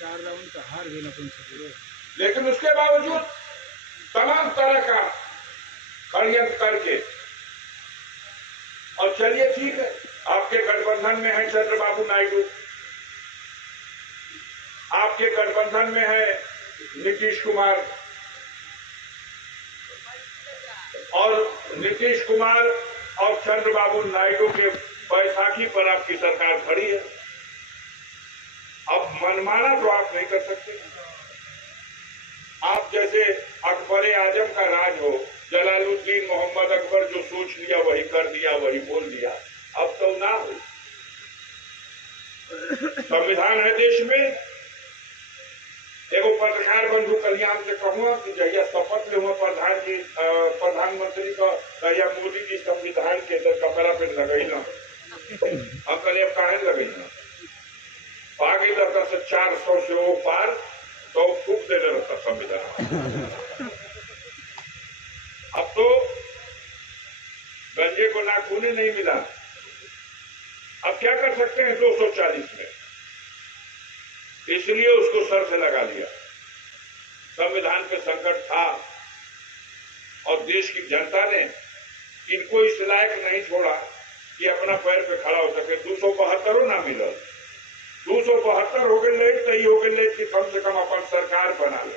4 round का हार भी नपुंसक, लेकिन उसके बावजूद तमाम तरह का षड्यंत्र करके, और चलिए ठीक है, आपके गठबंधन में है चंद्रबाबू नायडू, आपके गठबंधन में है नीतीश कुमार, और नीतीश कुमार और चंद्रबाबू नायडू के बैसाखी पर आपकी सरकार खड़ी है। अब मनमाना तो आप नहीं कर सकते। आप जैसे अकबर आजम का राज हो, जलालुद्दीन मोहम्मद अकबर जो सोच लिया वही कर दिया, वही बोल दिया, अब तो ना हो। संविधान है देश में। एगो पत्रकार बंधु कल्याण से कहूँगा कि जहिया शपथ ले हुआ प्रधानमंत्री का या मोदी जी संविधान के अंदर कपड़ा पे लगई ना, हम कल काहे लगई ना, आगे रहता से 400 से वो पार तो फूक देने रहता संविधान। अब तो गंजे को नाखूने नहीं मिला। अब क्या कर सकते हैं 240 में, इसलिए उसको सर से लगा लिया। संविधान पे संकट था और देश की जनता ने इनको इस लायक नहीं छोड़ा कि अपना पैर पे खड़ा हो सके। 272 ना मिला, 272 हो गए लेट, तो हो गए लेट कि कम से कम अपन सरकार बना ले।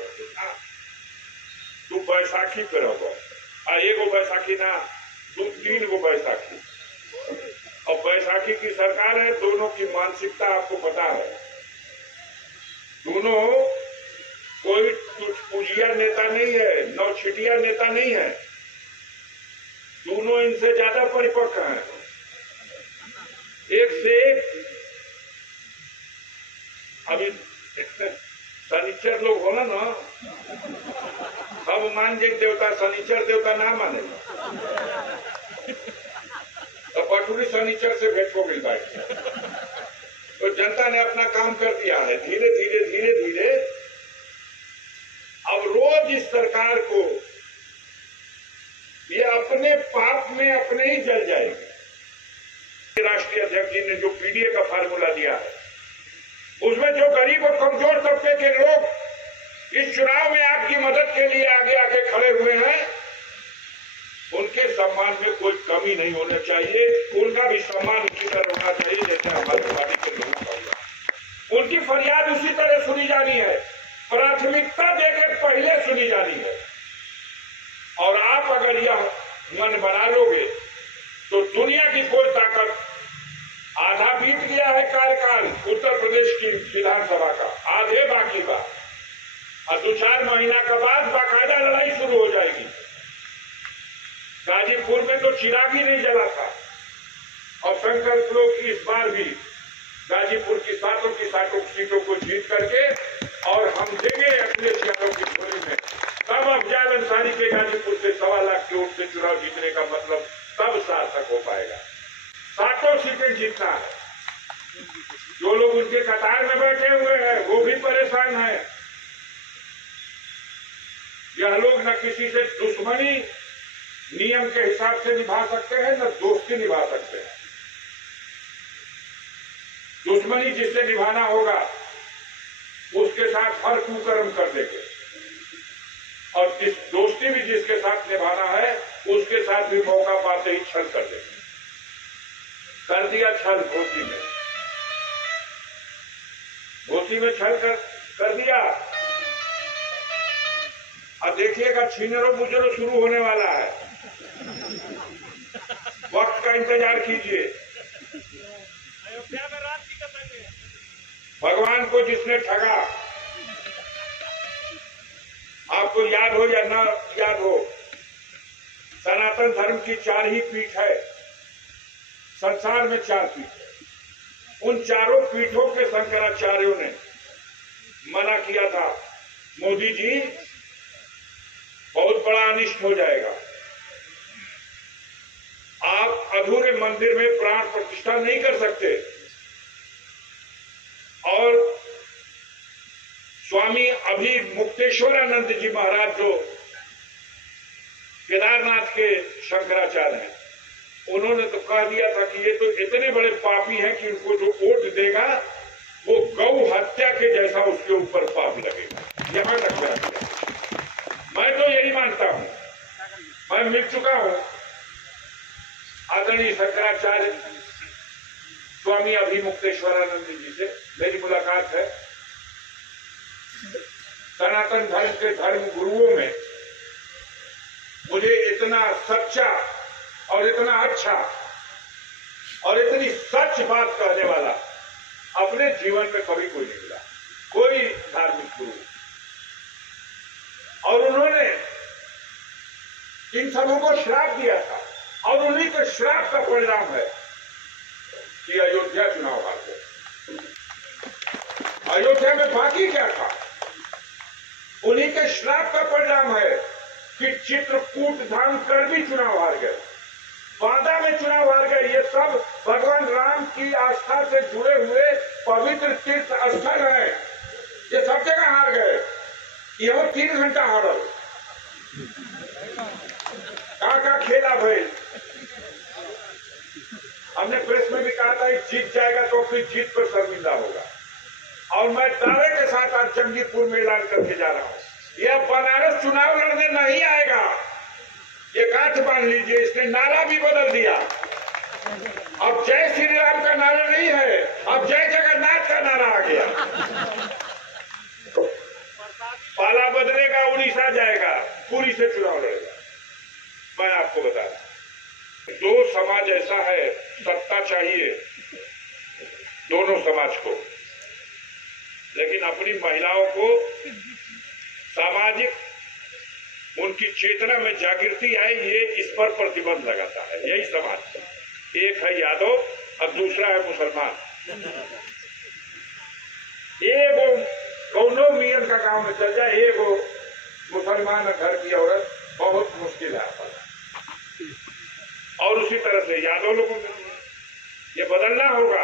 तू बैसाखी पे रहो, एगो बैसाखी ना 2-3 गो बैसाखी, और बैसाखी की सरकार है। दोनों की मानसिकता आपको पता है, दोनों कोई पूजिया नेता नहीं है, नौछिटिया नेता नहीं है, दोनों इनसे ज्यादा परिपक्व हैं, एक से एक। अभी शनिचर लोग होना ना, अब मान जे देवता शनिचर देवता ना माने तो पटुरी शनिचर से भेंट हो गई बात। तो जनता ने अपना काम कर दिया है। धीरे धीरे धीरे धीरे अब रोज इस सरकार को ये अपने पाप में अपने ही जल जाएगी। राष्ट्रीय अध्यक्ष जी ने जो पीडीए का फार्मूला दिया है, उसमें जो गरीब और कमजोर तबके के लोग इस चुनाव में आपकी मदद के लिए आगे आगे खड़े हुए हैं, उनके सम्मान में कोई कमी नहीं होना चाहिए। उनका भी सम्मान उसी तरह होना चाहिए जैसे हमारी पार्टी के लोगों का हुआ। उनकी फरियाद उसी तरह सुनी जानी है, प्राथमिकता देकर पहले सुनी जानी है। और आप अगर यह मन बना लोगे तो दुनिया की कोई ताकत, आधा बीत गया है कार्यकाल उत्तर प्रदेश की विधानसभा का, आधे बाकी बा, और 2-4 महीना के बाद बाकायदा लड़ाई शुरू हो जाएगी। गाजीपुर में तो चिराग ही नहीं जला था, और संकल्प लोग इस बार भी गाजीपुर की सातों सीटों को जीत करके, और हम देंगे अखिलेश यादव की झोली में। तब अफजाल अंसारी के गाजीपुर से 1.25 लाख के वोट से चुनाव जीतने का मतलब तब सार्थक हो पाएगा। 7 सीटें जीतना है। जो लोग उनके कतार में बैठे हुए हैं वो भी परेशान है। यह लोग न किसी से दुश्मनी नियम के हिसाब से निभा सकते हैं, न दोस्ती निभा सकते हैं। दुश्मनी जिससे निभाना होगा उसके साथ हर कुकर्म कर देंगे, और दोस्ती भी जिसके साथ निभाना है उसके साथ भी मौका पाते ही छल कर देंगे। कर दिया छल घोसी में छल कर दिया। अब देखिएगा छीनरो बुजरो शुरू होने वाला है, वक्त का इंतजार कीजिए। भगवान को जिसने ठगा, आपको याद हो या ना याद हो, सनातन धर्म की 4 ही पीठ है, संसार में 4 पीठ है। उन चारों पीठों के शंकराचार्यों ने मना किया था, मोदी जी बहुत बड़ा अनिष्ट हो जाएगा, आप अधूरे मंदिर में प्राण प्रतिष्ठा नहीं कर सकते। और स्वामी अभी मुक्तेश्वरानंद जी महाराज जो केदारनाथ के शंकराचार्य हैं, उन्होंने तो कह दिया था कि ये तो इतने बड़े पापी हैं कि इनको जो वोट देगा वो गौ हत्या के जैसा उसके ऊपर पाप लगेगा। यहां तक मैं तो यही मानता हूं। मैं मिल चुका हूं आदरणीय शंकराचार्य स्वामी अभिमुक्तेश्वरानंद जी से, मेरी मुलाकात है। सनातन धर्म के धर्म गुरुओं में मुझे इतना सच्चा और इतना अच्छा और इतनी सच बात कहने वाला अपने जीवन में कभी कोई नहीं मिला, कोई धार्मिक गुरु। और उन्होंने इन सबों को श्राप दिया था और उन्हीं के श्राप का परिणाम है कि अयोध्या चुनाव हार गए। अयोध्या में बाकी क्या था? उन्हीं के श्राप का परिणाम है कि चित्रकूट धाम कर भी चुनाव हार गए, बांदा में चुनाव हार गए। ये सब भगवान राम की आस्था से जुड़े हुए पवित्र तीर्थ स्थल है, ये सब जगह हार गए। यह 3 घंटा हारल का खेला भाई। हमने प्रेस में भी कहा था जीत जाएगा तो अपनी जीत पर शर्मिंदा होगा। और मैं दावे के साथ आज जंगीपुर में ऐलान करके जा रहा हूं, यह बनारस चुनाव लड़ने नहीं आएगा। ये गांठ बांध लीजिए, इसने नारा भी बदल दिया। अब जय श्री राम का नारा नहीं है, अब जय जगन्नाथ का नारा आ गया। पाला बदलेगा, उड़ीसा जाएगा, पूरी से चुनाव लड़ेगा। मैं आपको बता रहा हूं, 2 समाज ऐसा है, सत्ता चाहिए दोनों समाज को, लेकिन अपनी महिलाओं को सामाजिक उनकी चेतना में जागृति आए, ये इस पर प्रतिबंध लगाता है। यही समाज, एक है यादव और दूसरा है मुसलमान। एगो कौनो मियन का गांव में चल जाए, एगो मुसलमान घर की औरत बहुत मुश्किल है। और उसी तरह से यादव लोगों को ये बदलना होगा।